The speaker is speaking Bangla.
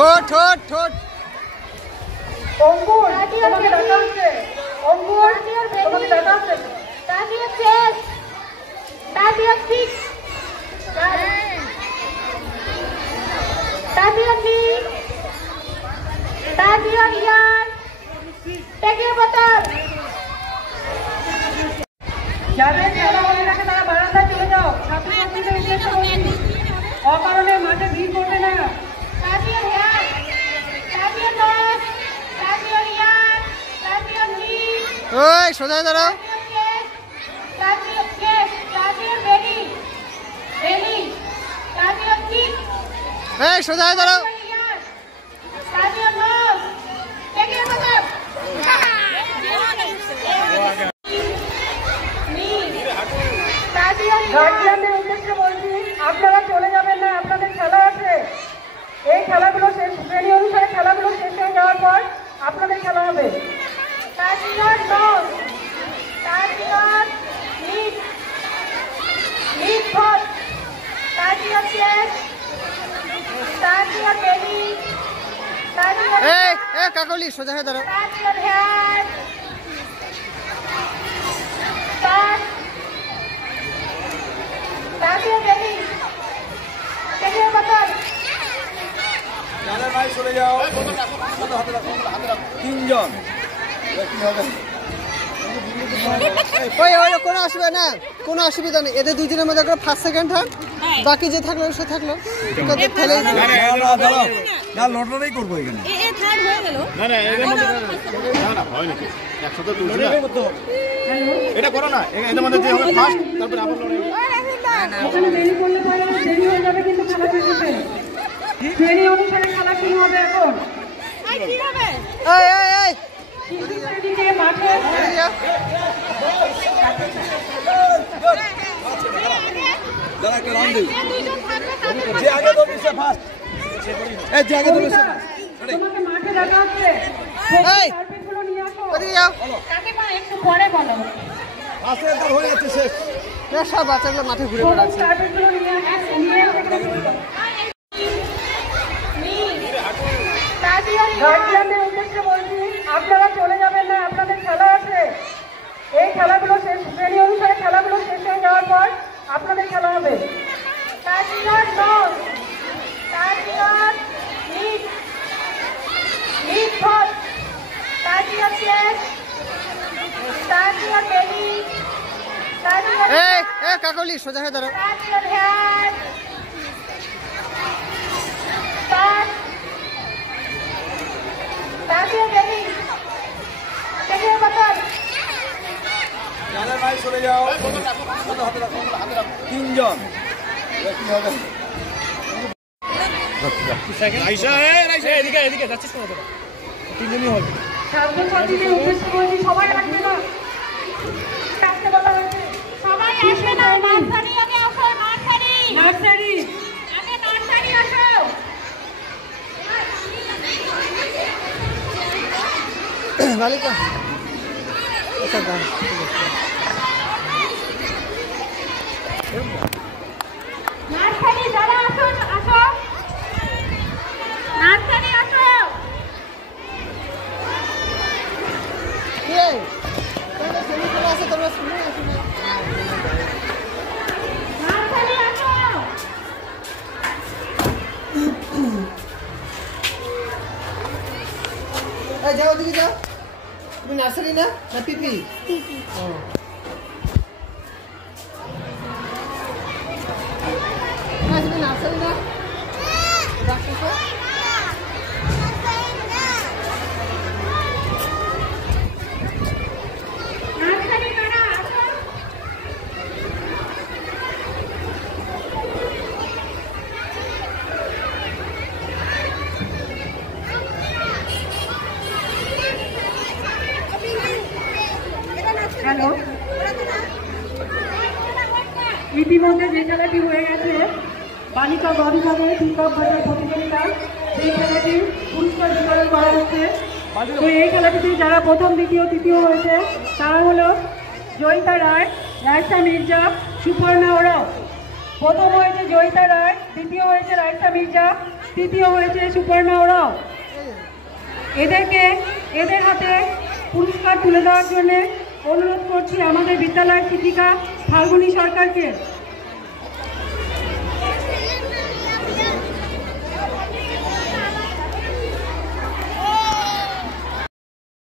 ঠোঁট ঠোঁট ঠোঁট অঙ্কুর তোমাকে ডাকা হচ্ছে। অঙ্কুর তোমাকে ডাকা হচ্ছে। তাজিয়া চেস তাজিয়া সিক্স তাজিয়া লিগ তাজিয়া ইয়ার টেকে বোতল। যাদের খেলা মনে রাখে তারা বারান্দায় চলে যাও। ছাত্রছাত্রীদের উদ্দেশ্য বলছি, অকারণে মাঠে ভিড় করবে না। তাজিয়া ইয়ার তাজিয়া দশ তাজিয়া ইয়ার তাজিয়া লিগ ওই সোজা দাঁড়াও। তাজিয়া চেস তাজিয়া বেলি বেলি তাজিয়া সিক্স এই সোজা দাঁড়াও। তাজিয়া দশ টেকে বোতল। গার্জিয়ানদের উদ্দেশ্যে বলছি, আপনারা চলে যাবেন না, আপনাদের খেলা আছে। এই খেলাগুলো শেষ, শ্রেণী অনুসারে খেলাগুলো শেষ হয়ে যাওয়ার পর আপনাদের খেলা হবে। তাজিয়া দশ তাজিয়া লিগ লিগ ফোর তাজিয়া চেস তাজিয়া বেলি তাজিয়া এই এ কাকলি সোজা হয়ে দাঁড়াও। তাজিয়া হেয়ার তাজ তাজিয়া বেলি টেকে বোতল। চলে যাও। তিনজন ওই ওই কোনো অসুবিধা না, কোনো অসুবিধা নেই। এদের দুজনের মধ্যে করে ফার্স্ট সেকেন্ড থার্ড, বাকি যে থাকলো সে থাকলো। না লটারি করবো এখানে। এটা করো না, এদের মধ্যে যে হবে ফার্স্ট তারপরে আবার লড়াই। ওখানে দেরি করলে পরে দেরি হয়ে যাবে, কিন্তু খেলা শেষ হবে। শ্রেণী অনুসারে খেলা শুরু হবে এখন। এই এই এই শিশুদের দিকে মাঠে এদিকে যাও। দাঁড়া একটা রাউন্ড দিই। যে আগে ধরবে সে ফার্স্ট। এই যে আগে ধরবে সে ফার্স্ট। তোমাকে মাঠে ডাকা হচ্ছে। এই কার্পেটগুলো নিয়ে আসো। ওদিকে যাও। কাকে মা একটু পরে বলো। ফার্স্ট এন্টার হয়ে যাচ্ছে শেষ। না সব বাচ্চাগুলো মাঠে ঘুরে বেড়াচ্ছে। কার্পেটগুলো নিয়ে আসো, নিয়ে গার্জিয়ানদের উদ্দেশ্যে বলছি, আপনারা চলে যাবেন না, আপনাদের খেলা আছে। এই খেলাগুলো শেষ, শ্রেণী অনুসারে খেলাগুলো শেষ হয়ে যাওয়ার পর আপনাদের খেলা হবে। তাজিয়া দশ তাজিয়া লিগ লিগ ফোর তাজিয়া চেস তাজিয়া বেলি তাজিয়া এই এ কাকলি সোজা হয়ে দাঁড়াও। তাজিয়া হেয়ার তাজ তাজিয়া বেলি টেকে বোতল। চলে যাও। তিনজন ছাত্রছাত্রীদের উদ্দেশ্যে বলছি, সবাই আসবে না, আসতে বলা হয়েছে। সবাই আসবে না, নার্সারি আগে আসো। নার্সারি নার্সারি আগে নার্সারি আসো। বালিকা আচ্ছা দাঁড়াও। নার্সারি যারা আসো আসো নার্সারি আসো। এই তোমরা শ্রেণী খেলা আছে, তোমরা শুনে আসো না। নার্সারি আসো। এই যাও ওদিকে যাও। তুমি নার্সারি না না পিপি? ও না তুমি নার্সারি না ডাকতেছো? নার্সারি কারা আসো। হ্যালো, ইতিমধ্যে যে খেলাটি হয়ে গেছে, বালিকা বিভাগে পিকআপ বাজার প্রতিযোগিতা, সেই খেলাটি পুরস্কার বিতরণ করা হচ্ছে। তো এই খেলাটিতে যারা প্রথম, দ্বিতীয়, তৃতীয় হয়েছে তারা হলো জয়িতা রায়, রায়সা মির্জা, সুপর্ণা ওরাও। প্রথম হয়েছে জয়িতা রায়, দ্বিতীয় হয়েছে রায়সা মির্জা, তৃতীয় হয়েছে সুপর্ণা ওরাও। এদের হাতে পুরস্কার তুলে দেওয়ার জন্য অনুরোধ করছি আমাদের বিদ্যালয়ের শিক্ষিকা ফাল্গুনী সরকারকে।